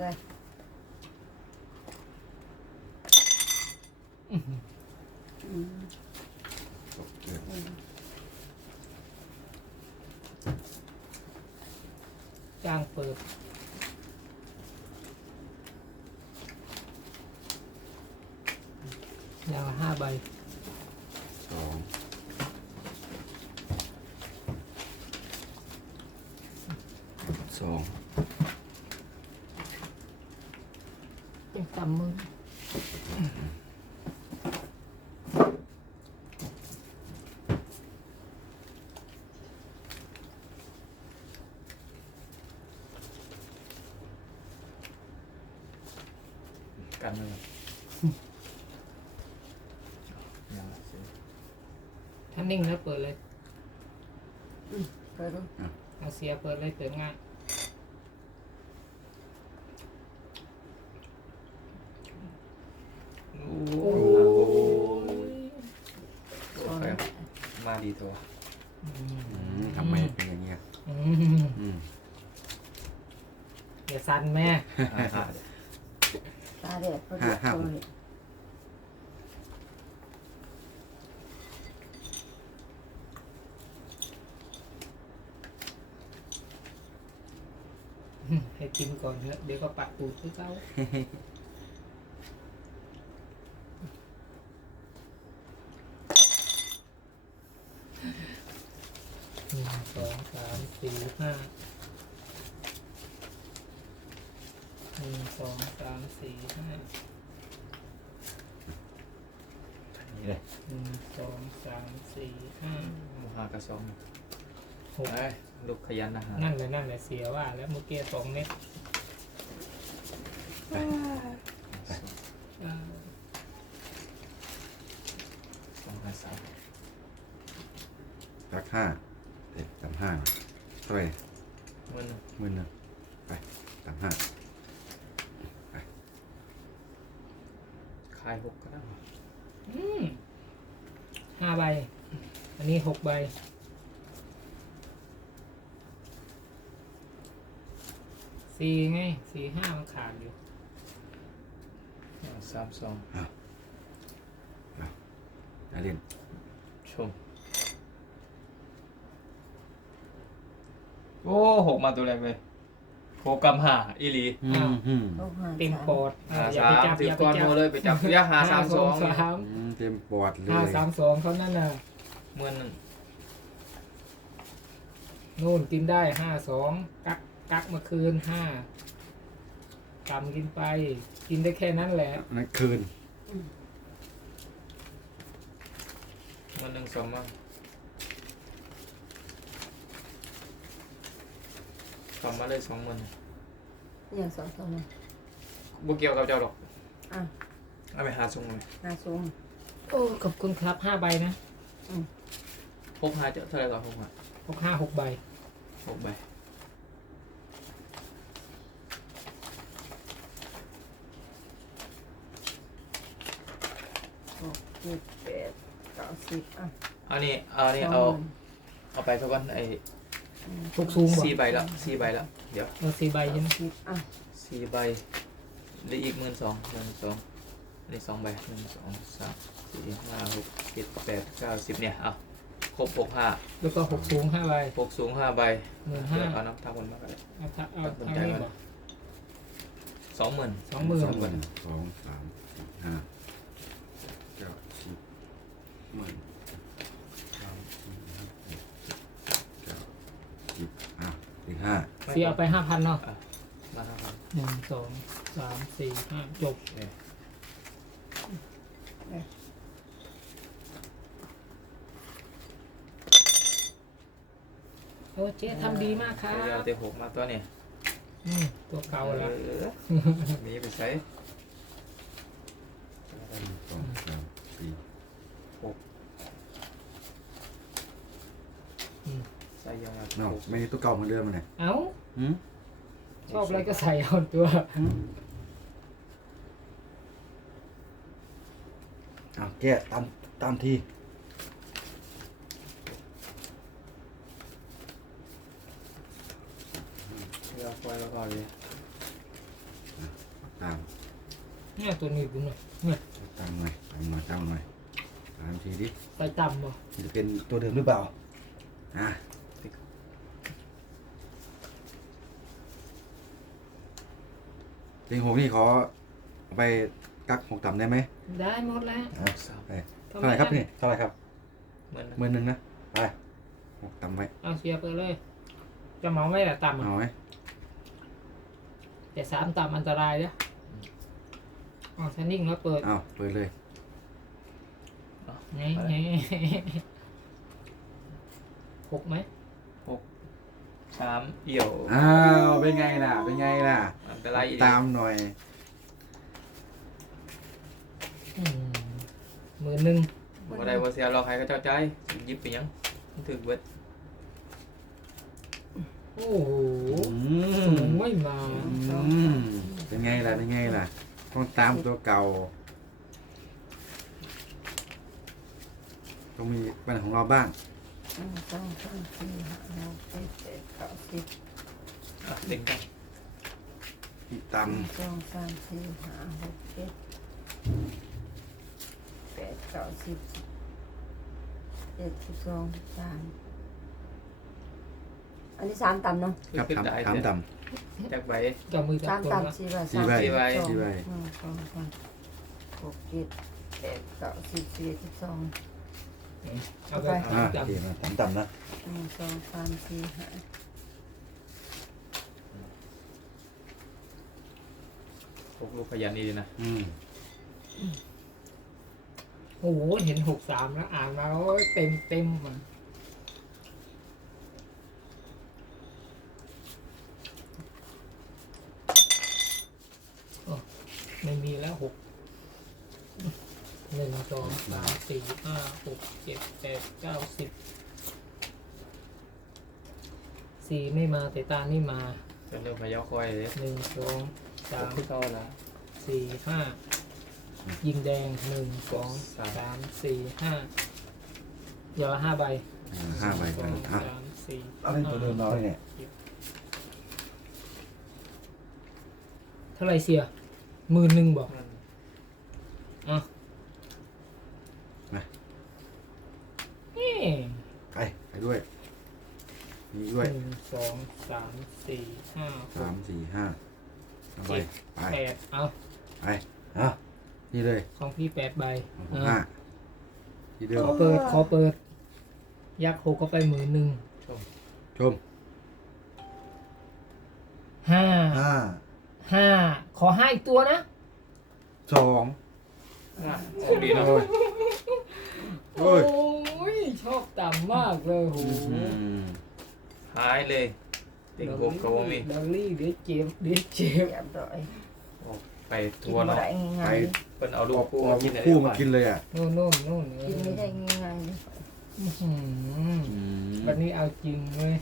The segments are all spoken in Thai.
เลยอื้อหืออืมตกเกิดอืมจ้างเปิดอย่างละห้าใบ สองสอง ยังต่ำมือกันเลยยังสิถ้านิ่งแล้วเปิดเลยไปดูเอาเสียเปิดเลยเปิดง่าย โอ้ โอ้ย สอง โหมาดีตัวอือืมทำไมเป็นอย่างเงี้ยอืมอืมอย่าสั่นแม่ห้าห้าเด้อตาเด็ดพอดีตัวนี้ให้กินก่อนเถอะเดี๋ยวก็ปัดตูดคือเขา หนึ่งสองสามสี่ห้าหนึ่งสองสามสี่ห้านี่เลยหนึ่งสองสามสี่ห้ามูหากระซองหกไอ้ลูกขยันนะฮะนั่นเลยนั่นเลยเสียว่า แล้วเมื่อกี้สองเม็ดสองห้าสามรักห้าเด็กสามห้าเท่าไหร่ เงิน หมื่นหนึ่งไปสามห้า ขายหกก็ได้ อืมห้าใบ อันนี้หกใบ สี่ไงสี่ห้ามันขาดอยู่สามสองอย่าเล่นชม โอ้หกมาตัวแรกเลยหกกำหาอีหลีอืมอืมหกห้าเต็มสามปอดหาอย่าสาไปมจับถืออย่าไปก้อนจัโมบเลยไปจับยาหาสามสองห้สามอืมเต็มปอดเลยห้าสามสองเขานั่นน่ะเมื่อนึง นู่นกินได้ห้าสองกักกักเมื่อคืนห้ากำกินไป กินได้แค่นั้นแหละนั่นคืนเมื่อนึงสองมั้งกำมาเลยสองหมื่นอย่างสองตัวนี้บ่เกี่ยวกับเจ้าดอกอะเอาไปหาส่งเลยหน้าสูงโอ้ขอบคุณครับห้าใบนะพกหาเจ้าเท่าไหร่ก่อนพกหาหกห้าหกใบ หกใบหกเจ็ดแปดเก้าสิบอะอันนี้อันนี้สงเอาหมื่นเอาไปเท่ากันไอ้ทุกสูงบ่สี่ใบแล้วสี่ใบแล้วเดี๋ยวเราสี่ใบใช่ไหมเก้าสิบอะสี่ใบเหลืออีกหมื่นสองหนึ่งสองอันนี้สองใบหนึ่งสองสามสี่ห้าหกเจ็ดแปดเก้าสิบเนี่ยเอา ครบหกห้าแล้วก็หกสูงห้าใบหกสูงห้าใบหมื่นเดี๋ห้ายวเอาน้ำทำคนมาก็ได้เอาถ้าเอาสนเอาใจนี่ไหมบ่สองหมื่นสองหมื่นสองหมื่นสองสามสี่ห้าเก้าสิบหมื่นสามสี่ห้าหกเจ็ดเก้าสิบอะถึงห้าเสียเอาไปห้าพันเนาะอะมาห้าพันหนึ่งสองสามสี่ห้าจบ เนี่ย โอ้เจ๊ทำดีมากครัเดี๋ยวเอาบเต็มหกมาตัวเนี่ยอืมตัวเก่าแล้วออมีไปใช้หนึ่งสองสามสี่ใช้ยังไงเนาะไม่ตัวเก่าเหมือนเดิมเลยเอ้าหืมชอบอะไรก็ใส่เอาตัวอะแก้ตามตามที่ เดี๋ย วปล่อยไว้ก่อนเลยหเนี่ยตัวนี้ดูหน่อยเนี่ยตั้งหน่อยตั้งหน่อยตั้งหน่อยสามทีดิใส่ต่ำบ่มันจะเป็นตัวเดิมหรือเปล่าอะเต็งหกนี่ขอเอาไปกักหกต่ำได้ไหมได้หมดแล้วอะไปเท่าไหร่ครับนี่เท่าไหร่ครับเหมือนหมื่นหนึ่งนะไปหกต่ำไว้เอาเชียร์ไปเลย จะเหมาไม่แต่ต่ำอะเอาไหม แต่สามต่ำอันตรายเด้ออ๋อฉันนิ่งแล้วเปิดเอาเปิดเลยไงไงหกไหมสามเอี่ยว อ้าวเป็นไงล่ะ เป็นไงล่ะ อันตรายอีกตามหน่อยอืมหมื่นหนึ่งบ่ได้บ่เสียเราใครก็เจ้าใจหยิบไปยังมันถึกเบิดโอ้โหอืสู มงไม่มาอืมเป็นไงล่ะเป็นไงล่ะ ต้องตามตัวเก่า ต้องมีปัญหาของเราบ้างหนึ่งสองสามสี่ห้าหกเจ็ดแปดเก้าสิบอะเด็กกันที่ตหนึ่งสองสามสี่ห้าหกเจ็ดแปดเก้าสิบเจ็ดสิบสองสิบสาม อันนี้สามต่ำเนาะำครับขึ้นตำได้ถามเด้อตจักใบกับมือจัสาบมคนละต่ำสี่ใบสี่ใบสามสี่ใบ หนึ่งสองสามหกเจ็ดแปดเก้าสิบสิบเอ็ดสิบสอง เอาไปำอ่าจับโอเคมาถามตำนะหนึ่งสองสามสี่ห้าพวกลูกพยันนี่ดีนะอืมโอ้โหเห็นหกสามแล้วอ่านมาโอ้ยเต็มเต็มมัน ไม่มีแล้วหกหนึ่งสองสามสี่ห้าหกเจ็ดแปดเก้าสิบสี่ไม่มาแต่ตานี่มาจนเริ่มพยาคอยเลยหนึ่งสองสามคือเก่าละสี่ห้ายิงแดงหนึ่งสองสามสี่ห้าเดี๋ยวละห้าใบอ่าห้าใบสกัอนงอะสามสี่เอาเป็นตัวเดิมเราเลยเนี่ยเท่าไหรเสีย หมื่นหนึ่งบอกอะเอ๊ะไปไปด้วยนี่ด้วยหนึ่งสองสามสี่ห้าหสากมสี่ห้าเอาไปไปแปดเอาไปอะนี่เลยของพี่แปดใบของผมอะห้าที่เดิขมอเปิดขอเปิด ยักษ์หกก็ไปหมื่นหนึ่งชมห้าห้า ห้าขอห้าอีกตัวนะสองอะโชคดีนะ โอ้ยโอ้ยยชอบต่ำมากเลยโหอืมหายเลยเต็งหกเขาบ่มีดังลี่เดี๋ยวเจ็บเดี๋ยวเจ็บ เรียบร้อยไปกิทันวร์ไม่เนาะได้ง่ายเพิ่นเอาลูเอากคู่เอามากินได้คู่มากินเลยอะโน่นโน่นโน่นๆกินไม่ได้ง่ายๆเลยอื้อหืออืมวันนี้เอาจริงเลย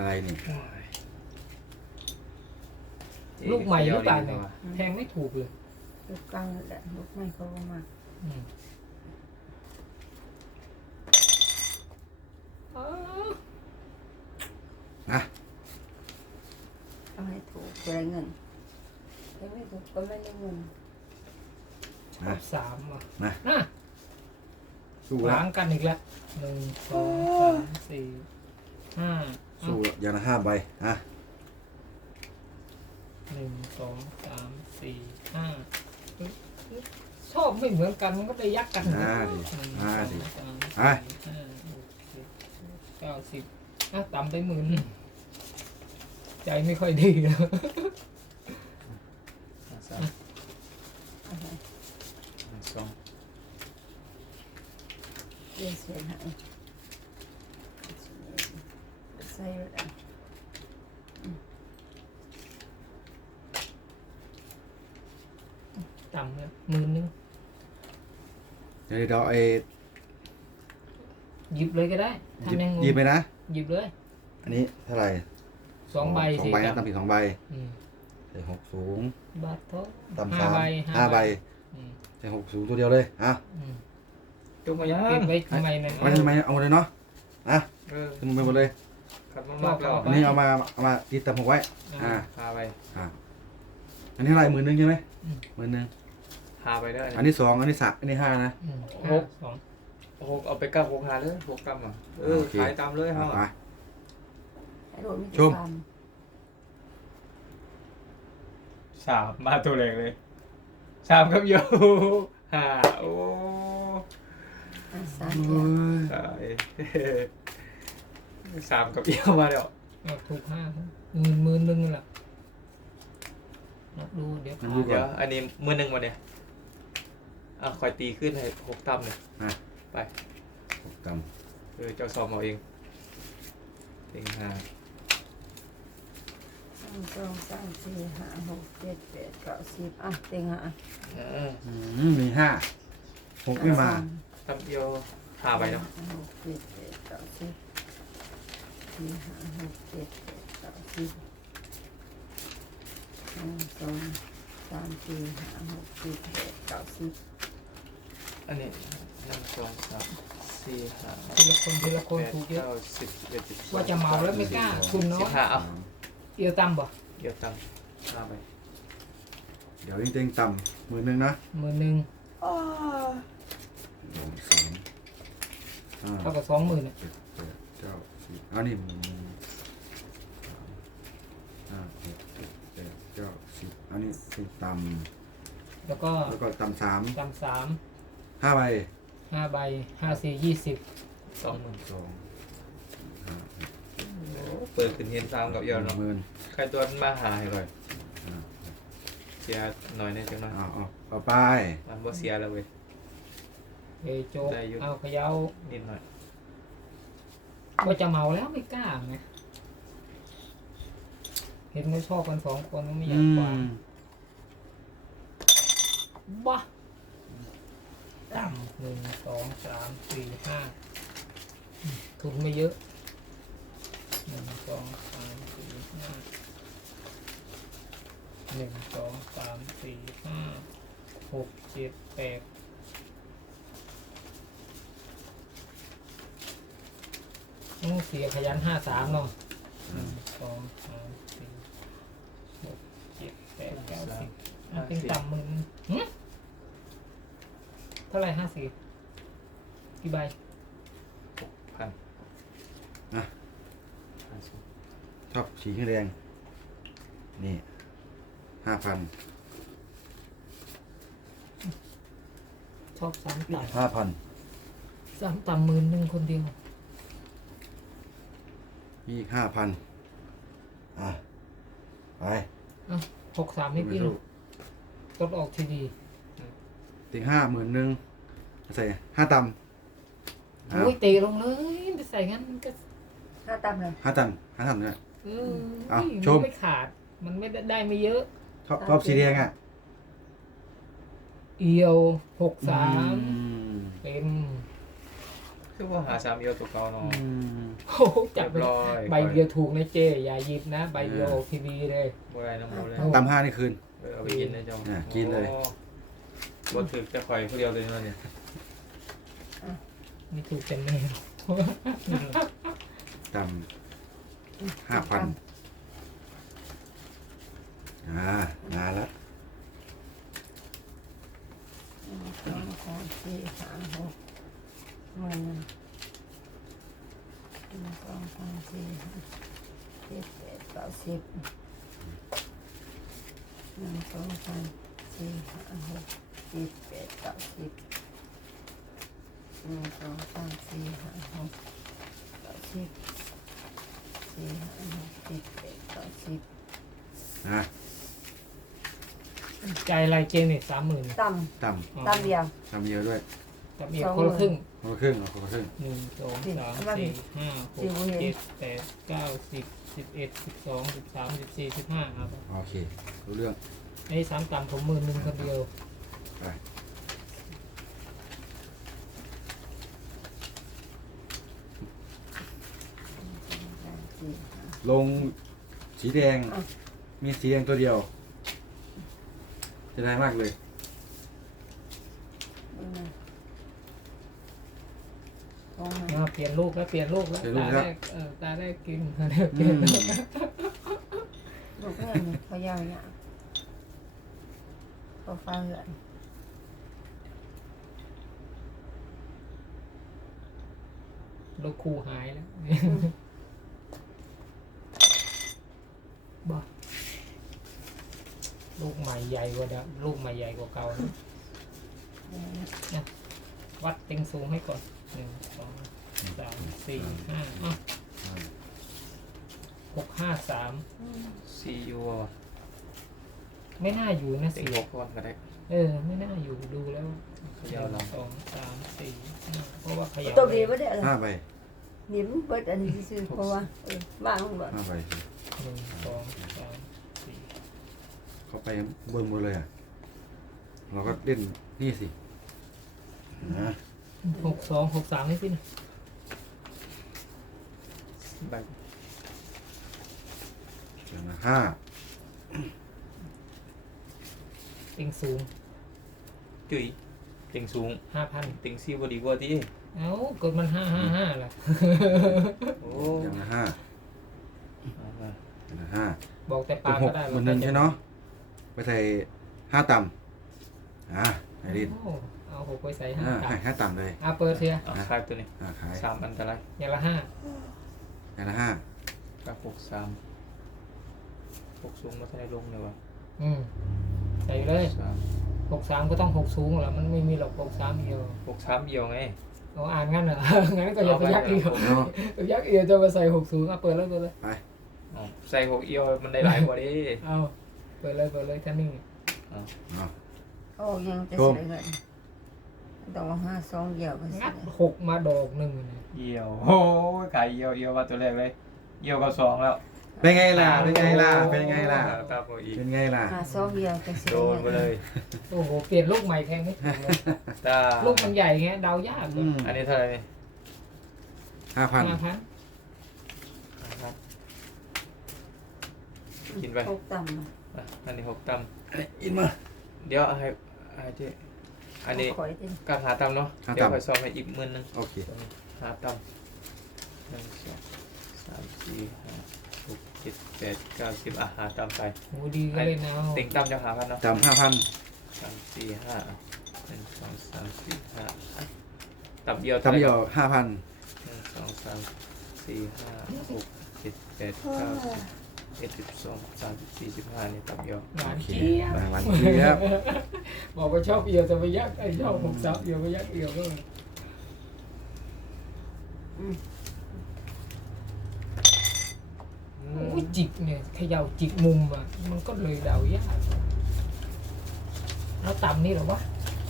อะไรนี่ลูกใหม่หรือเปล่าเนี่ยแทงไม่ถูกเลยลูกกลางนั่นแหละลูกไม่เขาก็มาอืมอ๋อนะเอาให้ถูกจะได้เงินถ้าไม่ถูกก็ไม่ได้เงินชอบสามอะนะน่ะสู้ล้าละงกันอีกแล้วหนึ่งสองสามสี่ห้า สู้ละอย่างละห้าใบอะหนึ่งสองสามสี่ห้าชอบไม่เหมือนกันมันก็ไปยักกันอ่าดิหนึ่งอ่าสดิองสามอะสี่ห้าหกเจ็ดแปดเก้าสิบอะต่ำไปหมื่นใจไม่ค่อยดีแล้วสามเอาให้สองเรียนเสียงให้ใส่ไว้แล้วต่ำเลยหมื่นหนึงเดี๋ยวเราไอ้หยิบเลยก็ได้หยิบทำยังงงหยิบไปนะ หยิบเลยอันนี้เท่าไหร่สองใบสองสิใบนะต่ำตำผิดสองใบอืมใส่หกสูงบาทเท่าตำห้าสามใบห้าใบอืมใส่หกสูงตัวเดียวเลยอะอืมจุกมายังเก็บไว้ทำไมนั่นเอาไว้ทำไมเอาเลยเนาะอะเออขึ้นมือไปหมดเลย ขัดมากๆแล้วอันนี้เอามาเอามาตีตับหกไว้ อ่าพาไป อ่า อันนี้อะไรหมื่นหนึ่งใช่ไหมอืม หมื่นหนึ่งพาไปเด้ออันนี้สองอันนี้สามอันนี้ห้านะ อืมหกสองหกเอาไปกับหกหาเลยหกกำอะเออโอเค ขายตามเลยอะเฮาไปอะไอ้โดดมีชมสามสามมาตัวแรงเลยสามครับโยห้าโอ้อะสามโอ้เดียวยตาย สามกับเอี้ยวมาแล้วเอาถูกห้าหมื่นหมื่นหนึ่งนั่นแหละนับดูเดี๋ยวขาดเดี๋ยวอันนี้มือหนึ่งวันเนี่ยอะคอยตีขึ้นให้หกตั้มเลยอะ ไปหกตเออเจ้าซอมเอาเองเต็งห้าหนึ่งสองสามสี่ห้าหกเจ็ดแปดเก้าสิบอะเต็งอะเออำอืมมีห้าหกไม่มาตั้มเอี้ยวหาไปเนาะหกเจ็ดแปดเก้าสิบ สี่ห้าหกเจ็ดแปดเก้าสิบหนึ่งสองสามสี่ห้าหกเจ็ดแปดเก้าสิบอันนี้หนึ่งสองสามสี่ห้าทีละคนทีละคนแปดถูกเยอะ เก้าสิบสิบเอ็ดสิบสองว่าจะเมาแล้วไม่กล้าทุนสิเนาะบห้าเอาเอียวตั้มบ่เดี๋ยวตั้มห้าไปเดี๋ยวจริงๆต่ำหมื่นหนึ่งนะหมื่นหนึ่งสองสามห้าเท่ากับสองหมื่นอะเจ็ดแปดเก้า สิบอันนี้หมื่นหนึ่งสามห้าหกเจ็ดแปดเก้าสิบอันนี้เป็นต่แล้วก็ำแล้วก็ต่ำสามตั้มสามห้าใบห้าใบห้าสี่ยี่สิบสองหมื่นสองห้าหกเปิดขึ้นเห็นสามกับเอี้ยวเนาะหมื่นใครตัวมาหาให้เลยห้าเสียหน่อยหนึงจังหน่อยเอาเอาเอาไปมันบ่เสียแล้วเว้ย เอยโจ๊กได้อยู่ เอาเขย้านิดหน่อย ว่าจะเมาแล้วไม่กล้าไงเห็นเขาชอบกันสองคนก็ไม่อยากกวางบ้าต่ำหนึ่งสองสามสี่ห้าอืมทุนไม่เยอะหนึ่งสองสามสี่ห้าหนึ่งสองสามสี่ห้าหกเจ็ดแปด องเสียขยันห้าสามเนาะหนึ่งสองสามสี่หกเจ็ดแปดเก้าสิบอะเป็นต่ำหมื่นหึเท่าไหร่ห้าสิบกี่ใบพันนะห้าสิบชอบสีแดง นี่ห้าพันชอบสามต่ห้าพันำสามต่ำหมื่นหนึ่งคนเดียว อีกห้าพันอะไปหกสามให้พี่สู้ลดออกทีดีติงห้าหมื่นหนึ่งใส่ห้าตำเอาโอ้ยเตะลงเลยไปใส่งั้นมันก็ห้าตั้มเลยห้าตำห้าตำเนี่ยเอออะเฮ้ยชมนไม่ขาด มันไม่ได้ได้ไม่เยอะชอบชอบสีแดงอะเอียวหกสามอืมเป็น คือว่าหาสามเอี้ยวตัวเก่าเนาะอืมโอ้โหจับเรียบร้อยใบเดียวถูกนะเจอย่าหยิบนะ ใบเดียวออกทีวีเลย บ่ได้น้ำมูเลยเอาตำห้านี่คืน เออเอาไปกินนะเจ้าอะกินเลย โอ้บ่ถึกจะคอยผู้เดียวเลยเนาะเนี่ยไม่ถูกเต็มแน่ตำห้าพันอ่ามาแล้ว หนึ่งสองสามสี่ห้าหกหมื่นหนึ่งหนึ่งสองสามสี่ห้าเจ็ดแปดเก้าสิบหนึ่งสองสามสี่ห้าหกเจ็ดแปดเก้าสิบหนึ่งสองสามสี่ห้าหกเก้าสิบสี่ห้าหกเจ็ดแปดเก้าสิบ อะ ใจอะไรเจเนี่ยสามหมื่นต่ตำต่ำเดียวำตำเยอะด้วยกับเอียสองคนละครึ่งคนละครึ่งเอาคนละครึ่งหนึ่งสองสิสามเอามาดิสี่ห้าหสิกบ่เห็นเจ็ดแปดเก้าสิบสิบเอ็ดสิบสองสิบสามสิบสี่สิบห้าครับโอเครู้เรื่องไอ้สามต่ำผมหมื่นหนึ่งคนเดียวไปลงสีแดงอะมีสีแดงตัวเดียว จะได้มากเลยหนึ่งสองไหมเอาเปลี่ยนลูกแล้วเปลี่ยนลูกแล้วเปลี่ยนลูตากแล้วแรกเออตาแรกกินตาแรกเปลี่ยนลูกลูกแม่นี่เขายาวเนี่ยเขาฟังเลยลูกครูหายแล้วบ้าลูก ใหม่ใหญ่กว่าเดิมลูกใหม่ใหญ่กว่าเก่านะวัดเต็งสูงให้ก่อนหนึ่งสองสามสี่ห้าอะหกห้าสามซียูไม่น่าอยู่นะติสี่งหกก่อนก็ได้เออ ไม่น่าอยู่ดูแล้วเขย่าลองสองสามสี่ห้าเพราะว่าเขย่าตัวดีไม่ได้อะไรห้าใบนิ่มเบิดอันนี้ซื้อเพราะว่าเออว่างลงบ่ห้าใบสิหนึ่งสองสามสี่ เขาไปเบิ่งหมดเลยอะ เราก็เล่นนี่สินะหกสองหกสามนี่สินะใบเดี๋ยวนะห้าเต็งสูงจุ๋ยติงสูงห้าพันติงซีบดีกว่าที่เอ้าเกิดมันห้าห้าห้าล่ะโอ้เดี๋ยวนะห้าเอามาเดี๋ยวนะห้าบอกแต่ปตัลาวหก็กได้มันหนึ่งใช่เนาะ ไปใส่ห้าต่ำอะไอรินโอ้เอาหกไปใส่ห้าอ่าตัให้ห้าต่ำเลยเอาเปิดเทียเอาคายตัวนี้อ่าขายสามอันตรายอย่างละห้าอย่างละห้ากับหกสามหกสูงมาใช้ลงเลยวะอืมใส่เลยสามหกสามก็ต้องหกสูงแหละมันไม่มีหรอกหกสามเดียวหกสามเดียวไงเอาอ่านงั้นเหรอ งั้นก็อย่าไปยักเอียวเนาะยักเอียวจะมาใส่หกสูงเอาเปิดเลยเปิดเลยไปเอาใส่หกเอียวมันได้หลายกว่าดิเอา เปิดเลยเปิดเลยท่านิ่งเนาะโอ้ยังจะชมใส่เงินต้องเอาห้าสองเดียวก็ใส่งัดหกมาดอกหนึ่งนะเอียวโอ้ยขายเอียวเอียวมาตัวแรกเลยเอียวกับสองแล้วเป็นไงล่ะ เป็นไงล่ะ เป็นไงล่ะ ตามมาอีกเป็นไงล่ะ ห้าสองเดียวก็ใส่โดนไปเลยโอ้โหเปลี่ยนลูกใหม่แทงไม่ถูกเลยตาลูกมันใหญ่ไงเดายากเลอืยมอันนี้เท่าไหร่นี่ห้าพันห้าพันครับกินไปหกต่ำ อะอันนี้หกตอินมาำเดี๋ยวเอาให้เอาให้ที่อันนี้ข่อยติการหาตำเนาะหาตำ เดี๋ยวไปซ้อมให้อีกหมื่นหนึง โอเคหาตำหนึ่งสองสามสี่ห้าหกเจ็ดแปดเก้าสิบอะหาตำไปโหดีก็เลยนะติ่งตำจะหาพันเนาะจำห้าพันสามสี่ห้าหนึ่งสองสามสี่ห้าอะตำเดียวจำเดียวห้าพันหนึ่งสองสามสี่ห้าหกเจ็ดแปดเก้าสิบ เอ็ดสิบสองสามสิบสี่สิบห้านี่ตำเดียวหวานโอเคเจี๊ยบรางวัลเจี๊ยบ บอกว่าชอบเอียวแต่ไปยักไอ้ชอบหกสามเอียวไปยักเอียวก็อืโอ้มยจิกเนี่ยเขย่าจิกมุมอะมันก็เลยเดายากแล้วต่ำนี่เหรอวะ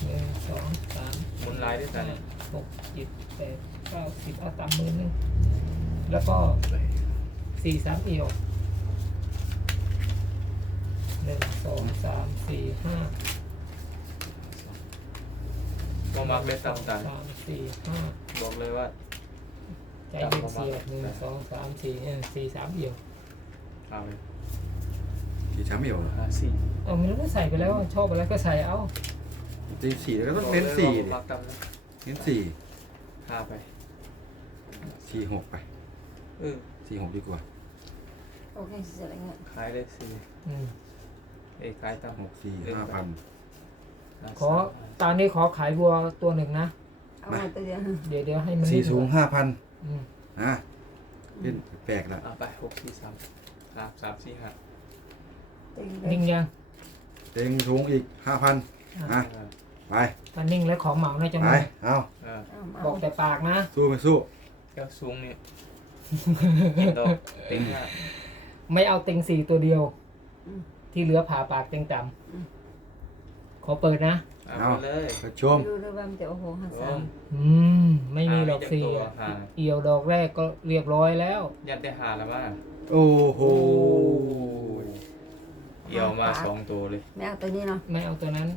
หนึ่งสองสามหมุนลายด้วยกันห้าหกเจ็ดแปดเก้าสิบเอาต่ำมือหนึงแล้วก็สี่สามเอียว หนึ่งสองสามสี่ห้าโมมักเล่นตำตาลสามสี่ห้าบอกเลยว่าใจเย็นเสียหนึ่งสองสามสี่เออสี่สามเอียวเอาไปสี่ช้ำเดียวหาสี่เอาไม่รู้ก็ใส่ไปแล้วชอบอะไรก็ใส่เอาตีสี่แล้วก็ต้องเน้นสี่บดิอกเลยว่ามักตำนะเน้นสี่หาไปสี่หกไปเออสี่หกดีกว่า โอเคใส่เงินขายได้สี่อืม เอ้ยขายตำหกสี่ห้าพันหาขอตอนนี้ขอขายวัวตัวหนึ่งนะ เอามาตัวเดียวเดี๋ยวเดี๋ยวให้มันสี่นิ่สูงก่อนห้าพันอืมอะเล่นแปลกละเอาไปหกสี่สามสามสามสี่ห้าติงนิ่งยังเต็งสูงอีกห้าพันอะเออไป ถ้านิ่งแล้วของเหมาน่าจะไป มาเอาเออบอกแต่ปากนะ สู้ไปสู้แก้วสูงนี่กินดอกเต็งห้าไม่เอาเต็งสี่ตัวเดียว ที่เหลือผ่าปากเต็งต่ำขอเปิดนะ เอาไปเลยไปชม ดูด้วยว่ามันจะโอ้โหห้าโอ้สามอืม ไม่มีดอกสี่หาไม่ได้ตัวอะหาเอียวดอกแรกก็เรียบร้อยแล้ว ยัดได้หาแล้วว่าโอ้โห เอี่ยวมาสองตัวเลย ไม่เอาตัวนี้เนาะไม่เอาตัวนั้น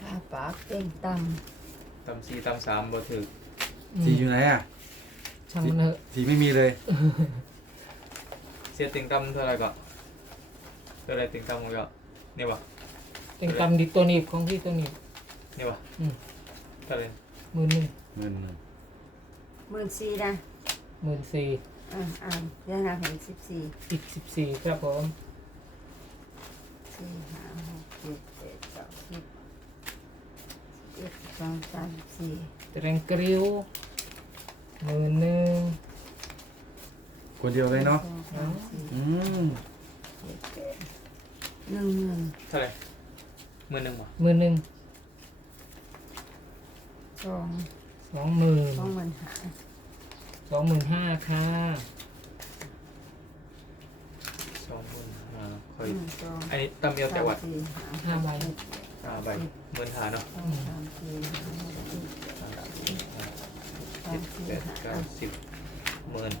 ห้าปากเต็งต่ตำสี่ตำสามบ่ถึกอืมสีอยู่ไหนอะ ช่างมันเถอะสีไม่มีเลย เสียติงตำเท่าไหร่ก็ เท่าไหรติงตำของก็นี่วะเต็งต่ำดิตัวหนีบของพี่ตัวหนีบนี่วะอืมเท่าไหรมือหนึ่งำหมื่นหนึ่งหมื่นสี่นะหมื่นสี่อ่าอ่านเรื่องราวของสิบสี่อีกสิบสี่ครับผมสี่ห้าหกเจ็ดแปดเก้าสิบเอ็ดสองสามสี่แตรงกริ้วหมื่นหนึ่งคนเดียวเลยเนาะสองสามสี่อืมเจ็ดแปด หนึ่งหมื่นเท่าไหร่หมื่นหนึ่งบ่หมื่นหนึ่งสองสองหมื่นสองหมื่นห้าสองหมื่นห้าค่ะสองหมื่นห้าค่หอยนึ่งสองอันนี้ตำเดียวแต่วัดสี่ห้าใบห้าใบหมื่นห้าเนาะสองสามสี่ห้าหกเจ็ดสามสี่ห้าสาเจ็มดสี่แปดห้าเก้าสิบหมื่น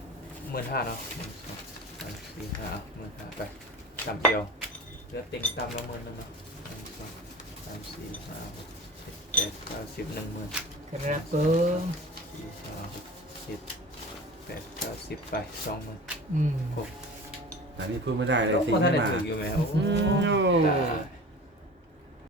หมื่นห้าเนาะหนึ่งสองสามสี่ห้าเอาหมื่นห้าไป ตำเดียวเหลือเต็งตำละหมื่นหนึงเนาะหนึ่งสองสามสี่ห้าหกเจ็ดแปดเก้าสิบหนึ่งหมื่นกระเบิ้งสี่ห้าหกเจ็ดแปดเก้าสิบไปสองหมื่นอืมแต่นี่พูดไม่ได้เลยแล้วสิพอท่านไม่ได้มา ถืออยู่ไหมโอ้โหอืม ตาย